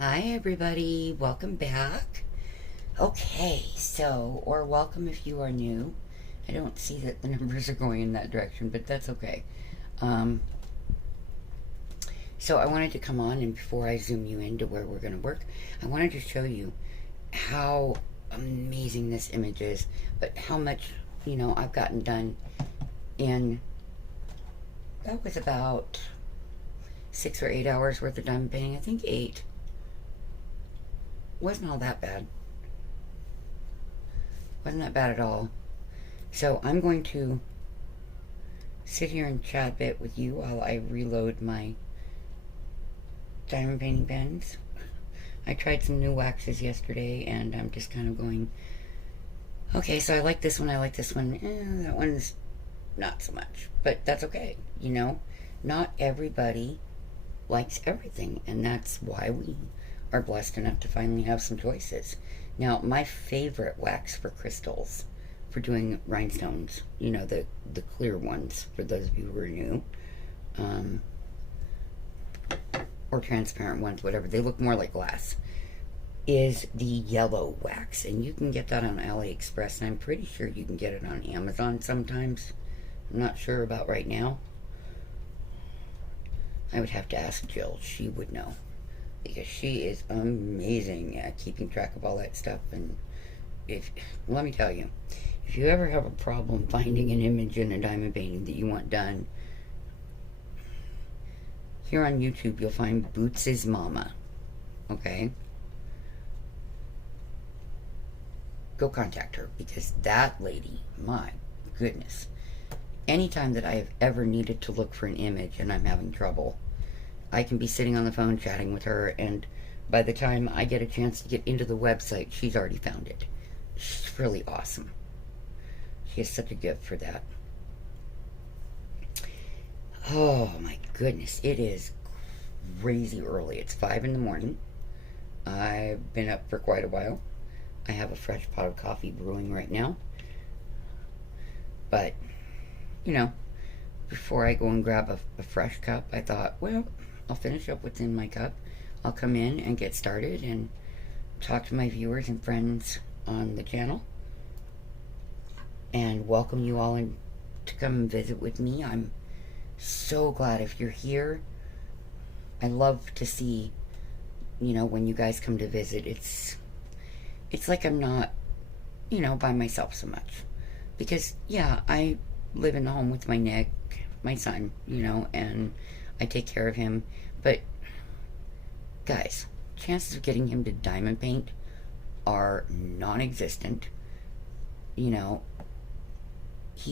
Hi everybody, welcome back. Okay, so, or welcome if you are new. I don't see that the numbers are going in that direction, but that's okay. Um, so I wanted to come on, and before I zoom you into where we're going to work, I wanted to show you how amazing this image is, but how much, I've gotten done in, that was about 6 or 8 hours worth of diamond painting. I think 8. Wasn't all that bad. Wasn't that bad at all. So I'm going to sit here and chat a bit with you while I reload my diamond painting pens. I tried some new waxes yesterday and I'm just kind of going, okay, so I like this one, that one's not so much. But that's okay, Not everybody likes everything, and that's why we are blessed enough to finally have some choices. Now, my favorite wax for crystals, for doing rhinestones, the clear ones, for those of you who are new, or transparent ones, whatever, they look more like glass, is the yellow wax. And you can get that on AliExpress, and I'm pretty sure you can get it on Amazon sometimes. I'm not sure about right now. I would have to ask Jill. She would know, because she is amazing at keeping track of all that stuff. And let me tell you, if you ever have a problem finding an image in a diamond painting that you want done, here on YouTube you'll find Boots' Mama. Okay? Go contact her, because that lady, my goodness, anytime that I have ever needed to look for an image and I'm having trouble, I can be sitting on the phone chatting with her, and by the time I get a chance to get into the website, she's already found it. She's really awesome. She has such a gift for that. Oh my goodness, it is crazy early. It's 5 in the morning. I've been up for quite a while. I have a fresh pot of coffee brewing right now. But, before I go and grab a fresh cup, I thought, well, I'll finish up what's in my cup. I'll come in and get started and talk to my viewers and friends on the channel and welcome you all in to come and visit with me. I'm so glad if you're here. I love to see, when you guys come to visit, it's like I'm not, by myself so much. Because, yeah, I live in a home with my son, and I take care of him. But, guys, chances of getting him to diamond paint are non-existent. He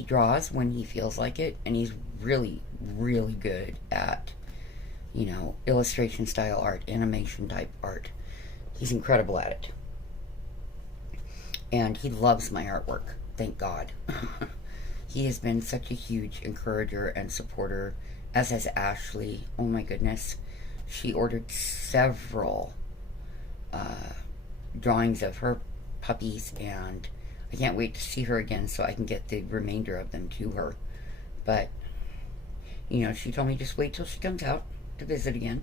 draws when he feels like it, and he's really, really good at, illustration style art, animation type art. He's incredible at it. And he loves my artwork, thank God. He has been such a huge encourager and supporter, as has Ashley. Oh my goodness. She ordered several drawings of her puppies, and I can't wait to see her again so I can get the remainder of them to her. But, she told me just wait till she comes out to visit again.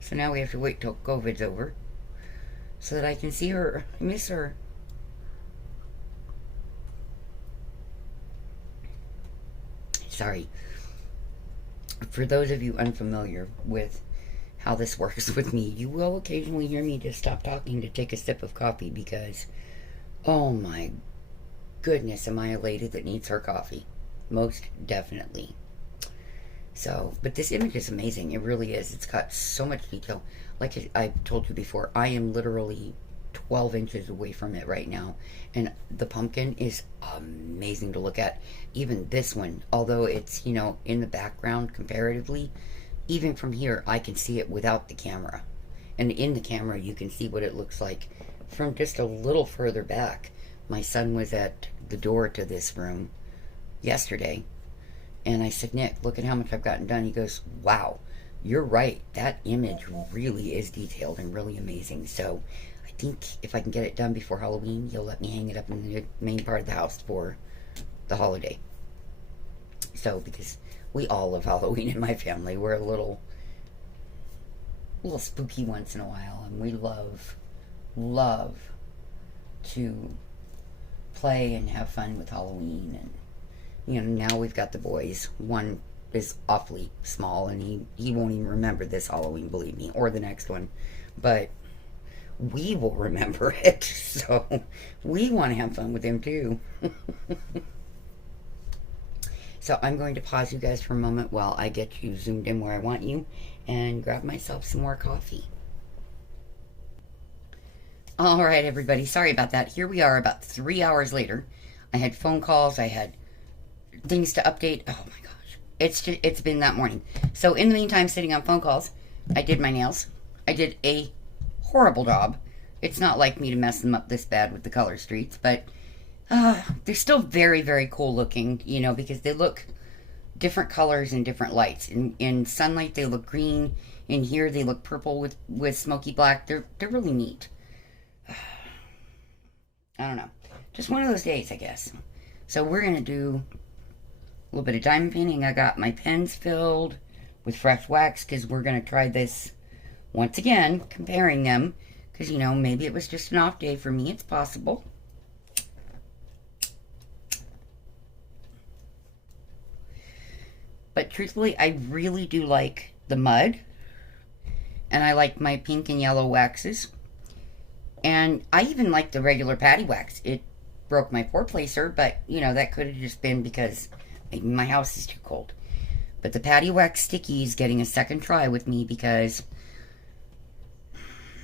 So now we have to wait till COVID's over so that I can see her. I miss her. Sorry. For those of you unfamiliar with how this works with me, you will occasionally hear me just stop talking to take a sip of coffee because, oh my goodness, am I a lady that needs her coffee. Most definitely. So, but this image is amazing. It really is. It's got so much detail. Like I told you before, I am literally 12 inches away from it right now, and the pumpkin is amazing to look at. Even this one, although it's in the background comparatively, even from here I can see it without the camera, and in the camera you can see what it looks like from just a little further back. My son was at the door to this room yesterday, and I said, Nick, look at how much I've gotten done. He goes, wow, you're right, that image really is detailed and really amazing. So I think if I can get it done before Halloween, you'll let me hang it up in the main part of the house for the holiday. So, because we all love Halloween in my family, we're a little little spooky once in a while, and we love to play and have fun with Halloween. And now we've got the boys. One is awfully small, and he won't even remember this Halloween, believe me, or the next one, but we will remember it. So we want to have fun with him too. So I'm going to pause you guys for a moment while I get you zoomed in where I want you and grab myself some more coffee. All right, everybody. Sorry about that. Here we are about 3 hours later. I had phone calls. I had things to update. Oh my gosh. It's been that morning. So in the meantime, sitting on phone calls, I did my nails. I did a horrible job. It's not like me to mess them up this bad with the color streets, but they're still very, very cool looking, because they look different colors in different lights. In sunlight, they look green. In here, they look purple with smoky black. They're really neat. I don't know. Just one of those days, I guess. So we're going to do a little bit of diamond painting. I got my pens filled with fresh wax because we're going to try this once again, comparing them. Because, maybe it was just an off day for me. It's possible. But truthfully, I really do like the mud. And I like my pink and yellow waxes. And I even like the regular patty wax. It broke my pour placer, but, that could have just been because maybe my house is too cold. But the patty wax sticky is getting a second try with me because,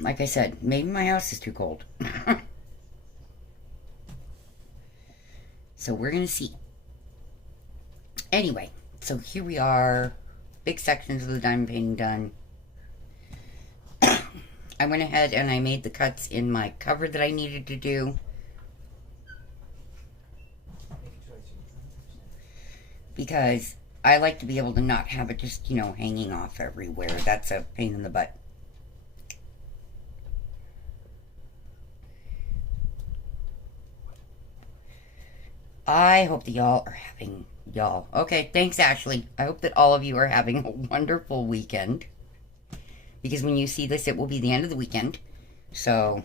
like I said, maybe my house is too cold. So we're going to see. Anyway, so here we are. Big sections of the diamond painting done. I went ahead and I made the cuts in my cover that I needed to do. Because I like to be able to not have it just, hanging off everywhere. That's a pain in the butt. I hope that y'all are having, okay, thanks Ashley. I hope that all of you are having a wonderful weekend. Because when you see this, it will be the end of the weekend. So,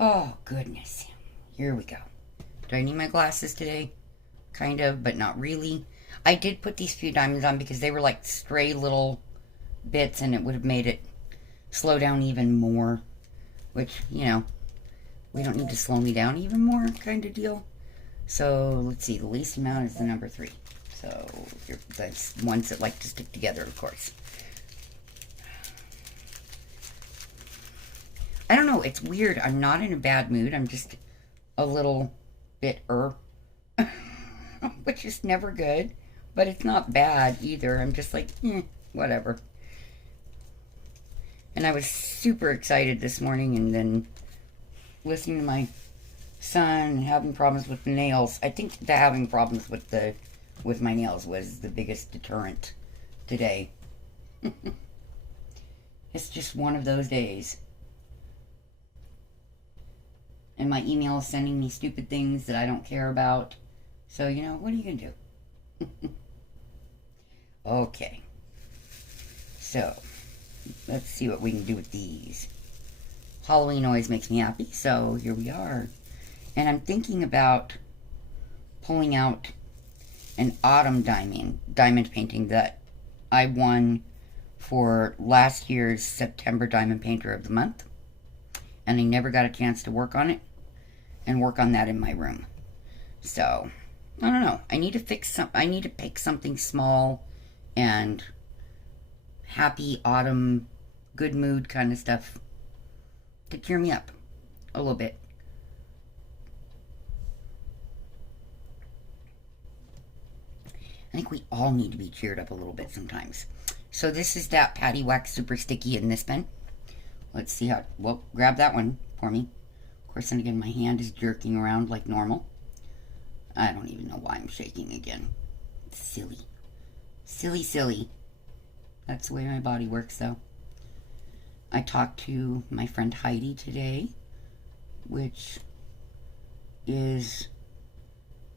oh goodness. Here we go. Do I need my glasses today? Kind of, but not really. I did put these few diamonds on because they were like stray little bits and it would have made it slow down even more. Which, we don't need to slow me down even more kind of deal. So, let's see. The least amount is the number 3. So, that's ones that like to stick together, of course. I don't know. It's weird. I'm not in a bad mood. I'm just a little bit which is never good. But it's not bad either. I'm just like, whatever. And I was super excited this morning and then listening to my son and having problems with the nails. I think the having problems with my nails was the biggest deterrent today. It's just one of those days. And my email is sending me stupid things that I don't care about. So, what are you going to do? Okay. So, let's see what we can do with these. Halloween always makes me happy, so here we are. And I'm thinking about pulling out an autumn diamond painting that I won for last year's September Diamond Painter of the Month. And I never got a chance to work on it and work on that in my room. So, I don't know. I need to pick something small and happy autumn, good mood kind of stuff to cheer me up a little bit. I think we all need to be cheered up a little bit sometimes. So this is that Patty Wax Super Sticky in this pen. Let's see how, well, grab that one for me. Of course, and again, my hand is jerking around like normal. I don't even know why I'm shaking again. Silly. Silly, silly. That's the way my body works, though. I talked to my friend Heidi today, which is,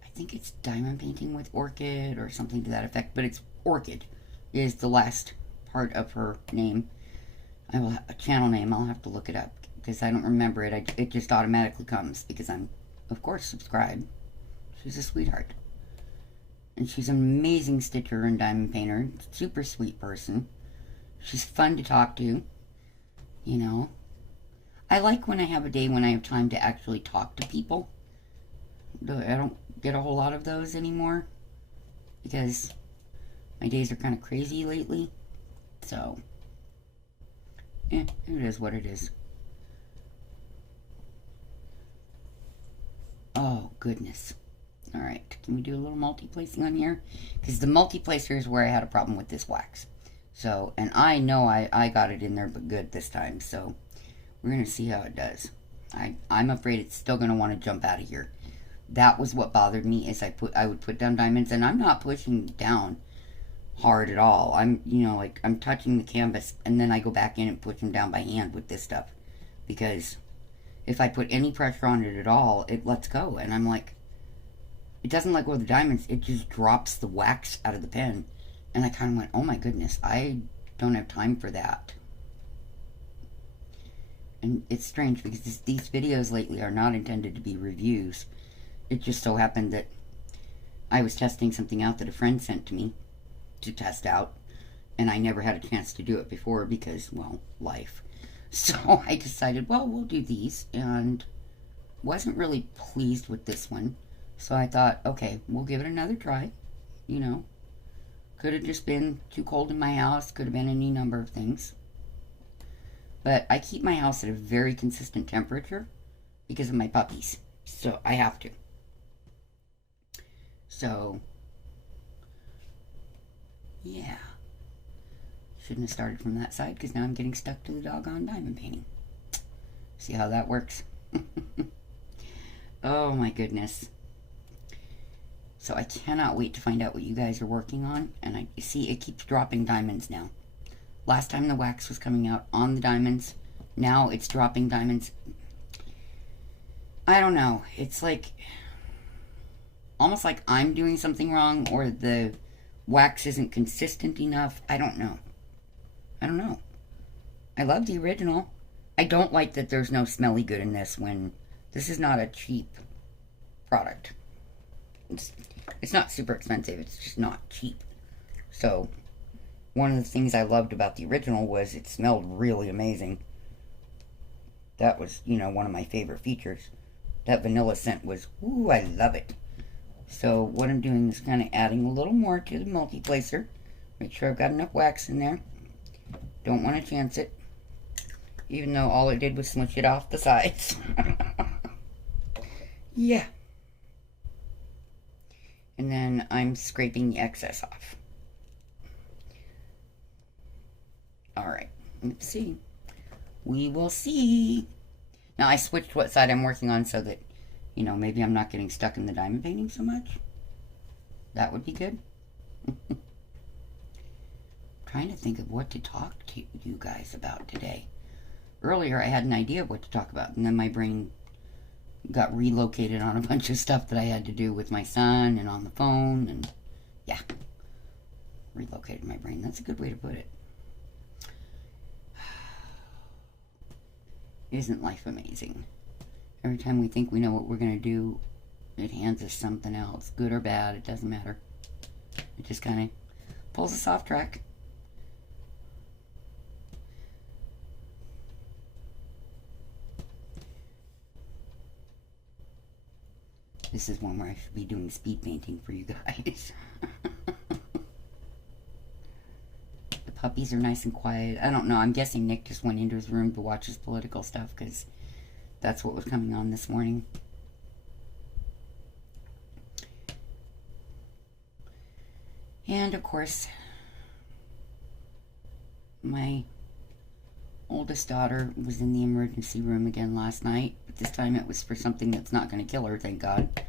I think it's Diamond Painting with Orchid or something to that effect, but it's Orchid is the last part of her name. I will a channel name. I'll have to look it up because I don't remember it. It just automatically comes because I'm, of course, subscribed. She's a sweetheart. And she's an amazing stitcher and diamond painter. Super sweet person. She's fun to talk to. You know. I like when I have a day when I have time to actually talk to people. I don't get a whole lot of those anymore. Because my days are kind of crazy lately. So, it is what it is. Oh, goodness. Alright, can we do a little multi-placing on here? Because the multi-placer is where I had a problem with this wax. So, and I know I got it in there but good this time. So, we're going to see how it does. I'm afraid it's still going to want to jump out of here. That was what bothered me, is I would put down diamonds, and I'm not pushing down hard at all. I'm, you know, like, I'm touching the canvas, and then I go back in and push them down by hand with this stuff. Because if I put any pressure on it at all, it lets go. And I'm like, it doesn't let go of the diamonds, it just drops the wax out of the pen. And I kind of went, oh my goodness, I don't have time for that. And it's strange because these videos lately are not intended to be reviews. It just so happened that I was testing something out that a friend sent to me to test out. And I never had a chance to do it before because, well, life. So I decided, well, we'll do these. And wasn't really pleased with this one. So I thought, okay, we'll give it another try. You know. Could have just been too cold in my house. Could have been any number of things. But I keep my house at a very consistent temperature because of my puppies. So I have to. So, yeah. Shouldn't have started from that side because now I'm getting stuck to the doggone diamond painting. See how that works? Oh my goodness. So I cannot wait to find out what you guys are working on. And I see it keeps dropping diamonds now. Last time the wax was coming out on the diamonds. Now it's dropping diamonds. I don't know. It's like, almost like I'm doing something wrong or the wax isn't consistent enough. I don't know. I don't know. I love the original. I don't like that there's no smelly good in this when this is not a cheap product. It's not super expensive. It's just not cheap. So, one of the things I loved about the original was it smelled really amazing. That was, you know, one of my favorite features. That vanilla scent was, ooh, I love it. So, what I'm doing is kind of adding a little more to the multi-placer. Make sure I've got enough wax in there. Don't want to chance it. Even though all it did was smush it off the sides. Yeah. And then I'm scraping the excess off. Alright, let's see. We will see. Now, I switched what side I'm working on so that, you know, maybe I'm not getting stuck in the diamond painting so much. That would be good. Trying to think of what to talk to you guys about today. Earlier, I had an idea of what to talk about, and then my brain got relocated on a bunch of stuff that I had to do with my son and on the phone, and yeah. Relocated my brain. That's a good way to put it. Isn't life amazing? Every time we think we know what we're going to do, it hands us something else. Good or bad, it doesn't matter. It just kind of pulls us off track. This is one where I should be doing speed painting for you guys. The puppies are nice and quiet. I don't know. I'm guessing Nick just went into his room to watch his political stuff because that's what was coming on this morning. And, of course, my oldest daughter was in the emergency room again last night. But this time it was for something that's not going to kill her, thank God.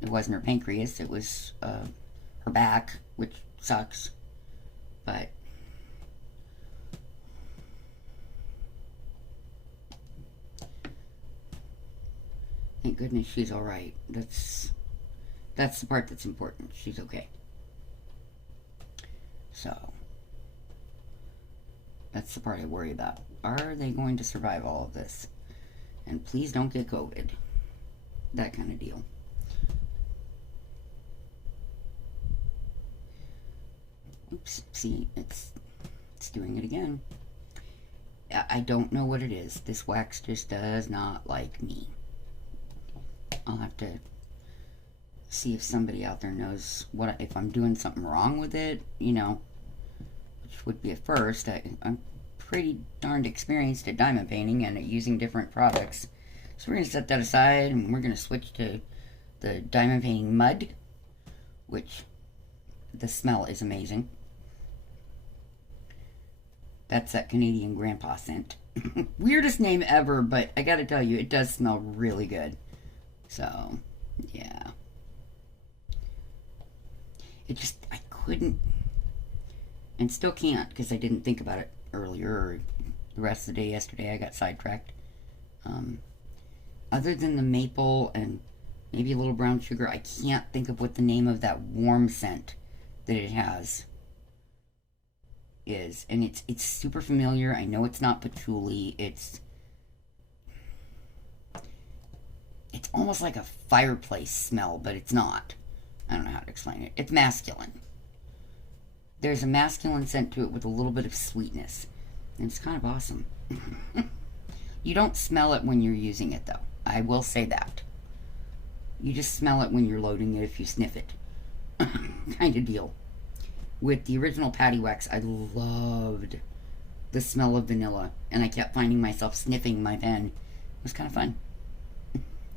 It wasn't her pancreas. It was her back, which sucks. But thank goodness she's all right. That's the part that's important. She's okay. So, That's the part I worry about. Are they going to survive all of this? And please don't get COVID. That kind of deal. Oops, see, it's doing it again. I don't know what it is. This wax just does not like me. I'll have to see if somebody out there knows if I'm doing something wrong with it, you know, which would be at first. I'm pretty darned experienced at diamond painting and at using different products. So we're going to set that aside and we're going to switch to the diamond painting mud, which the smell is amazing. That's that Canadian grandpa scent. Weirdest name ever, but I gotta tell you, it does smell really good. So, yeah. It just, I couldn't, and still can't, because I didn't think about it earlier, or the rest of the day yesterday, I got sidetracked. Other than the maple and maybe a little brown sugar, I can't think of what the name of that warm scent that it has is. And it's super familiar. I know it's not patchouli. It's almost like a fireplace smell, but it's not. I don't know how to explain it. It's masculine. There's a masculine scent to it with a little bit of sweetness. And it's kind of awesome. You don't smell it when you're using it, though. I will say that. You just smell it when you're loading it if you sniff it. Kind of deal. With the original Patty Wax, I loved the smell of vanilla. And I kept finding myself sniffing my pen. It was kind of fun.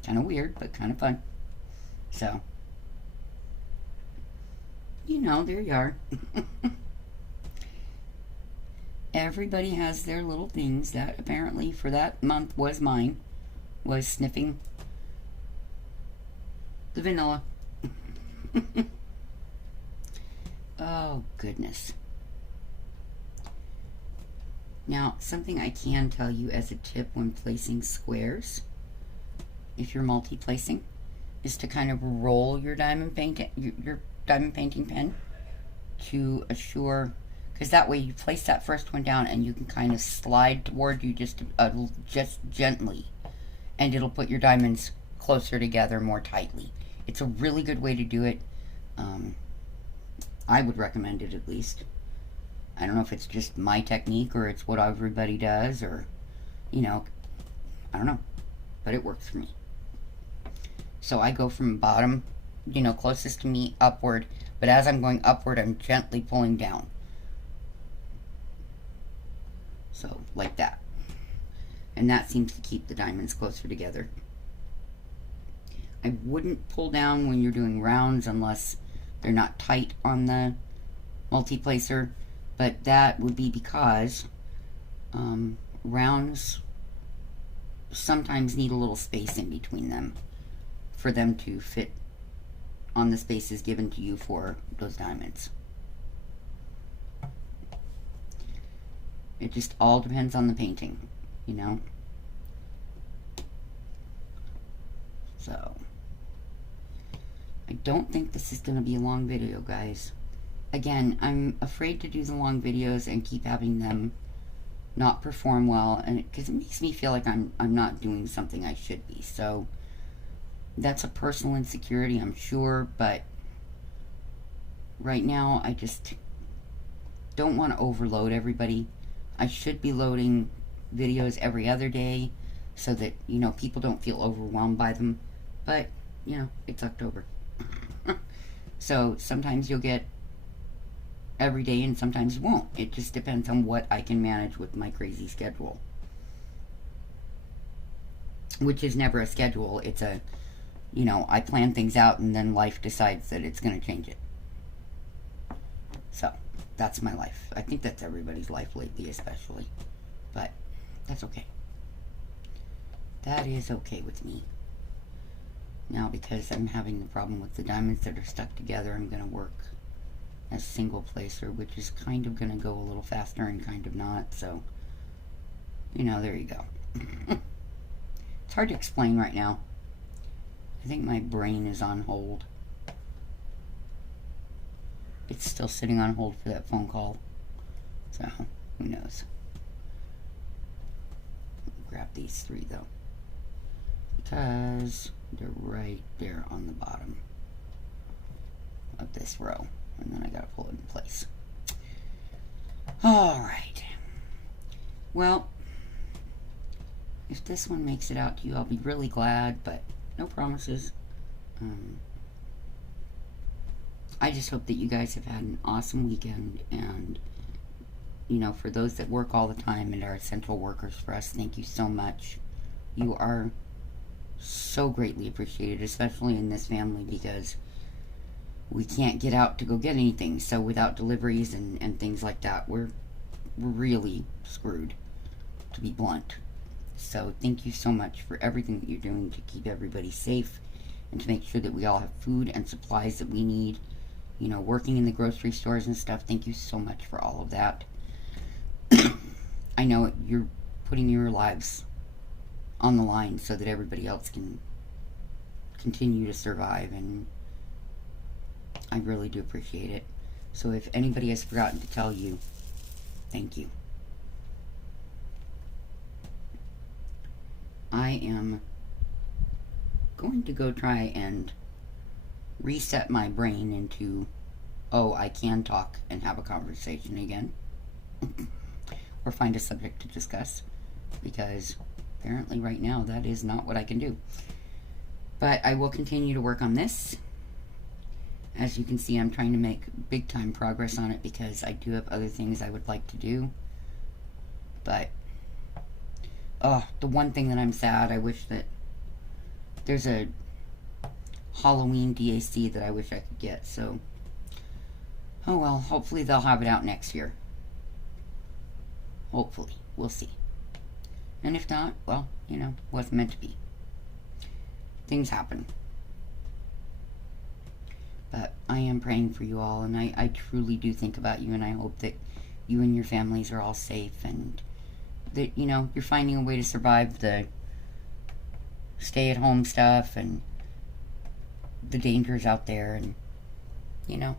Kind of weird, but kind of fun. So, you know, there you are. Everybody has their little things. That apparently for that month was mine. Was sniffing the vanilla. Oh, goodness. Now, something I can tell you as a tip when placing squares, if you're multi-placing, is to kind of roll your diamond painting pen to assure, because that way you place that first one down and you can kind of slide toward you just gently, and it'll put your diamonds closer together more tightly. It's a really good way to do it. I would recommend it, at least. I don't know if it's just my technique or it's what everybody does, or, you know, I don't know, but it works for me. So I go from bottom, you know, closest to me, upward, but as I'm going upward, I'm gently pulling down. So, like that. And that seems to keep the diamonds closer together. I wouldn't pull down when you're doing rounds unless they're not tight on the multi-placer, but that would be because rounds sometimes need a little space in between them for them to fit on the spaces given to you for those diamonds. It just all depends on the painting, you know? So, I don't think this is going to be a long video, guys. Again, I'm afraid to do the long videos and keep having them not perform well, and because it makes me feel like I'm not doing something I should be. So, that's a personal insecurity, I'm sure, but right now I just don't want to overload everybody. I should be loading videos every other day so that, you know, people don't feel overwhelmed by them. But, you know, it's October. So sometimes you'll get every day and sometimes you won't. It just depends on what I can manage with my crazy schedule. Which is never a schedule. It's a, you know, I plan things out and then life decides that it's going to change it. So, that's my life. I think that's everybody's life lately, especially. But, that's okay. That is okay with me. Now, because I'm having the problem with the diamonds that are stuck together, I'm going to work as single placer, which is kind of going to go a little faster and kind of not. So, you know, there you go. It's hard to explain right now. I think my brain is on hold. It's still sitting on hold for that phone call. So, who knows? grab these 3 though, because they're right there on the bottom of this row, and then I gotta pull it in place. Alright, well, if this one makes it out to you, I'll be really glad, but no promises. I just hope that you guys have had an awesome weekend, and you know, for those that work all the time and are essential workers for us, thank you so much. You are so greatly appreciated, especially in this family, because we can't get out to go get anything. So without deliveries and things like that, we're really screwed, to be blunt. So thank you so much for everything that you're doing to keep everybody safe and to make sure that we all have food and supplies that we need. You know, working in the grocery stores and stuff, thank you so much for all of that. I know you're putting your lives on the line so that everybody else can continue to survive, and I really do appreciate it. So if anybody has forgotten to tell you, thank you. I am going to go try and reset my brain into, oh, I can talk and have a conversation again. Or find a subject to discuss, because apparently right now that is not what I can do. But I will continue to work on this. As you can see, I'm trying to make big time progress on it, because I do have other things I would like to do. But the one thing that I'm sad, I wish that there's a Halloween DAC that I wish I could get. So, oh well, hopefully they'll have it out next year. Hopefully. We'll see. And if not, well, you know, wasn't meant to be. Things happen. But I am praying for you all, and I truly do think about you, and I hope that you and your families are all safe, and that, you know, you're finding a way to survive the stay-at-home stuff and the dangers out there, and, you know,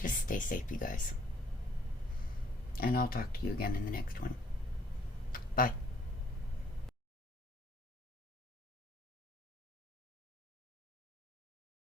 just stay safe, you guys. And I'll talk to you again in the next one. Bye.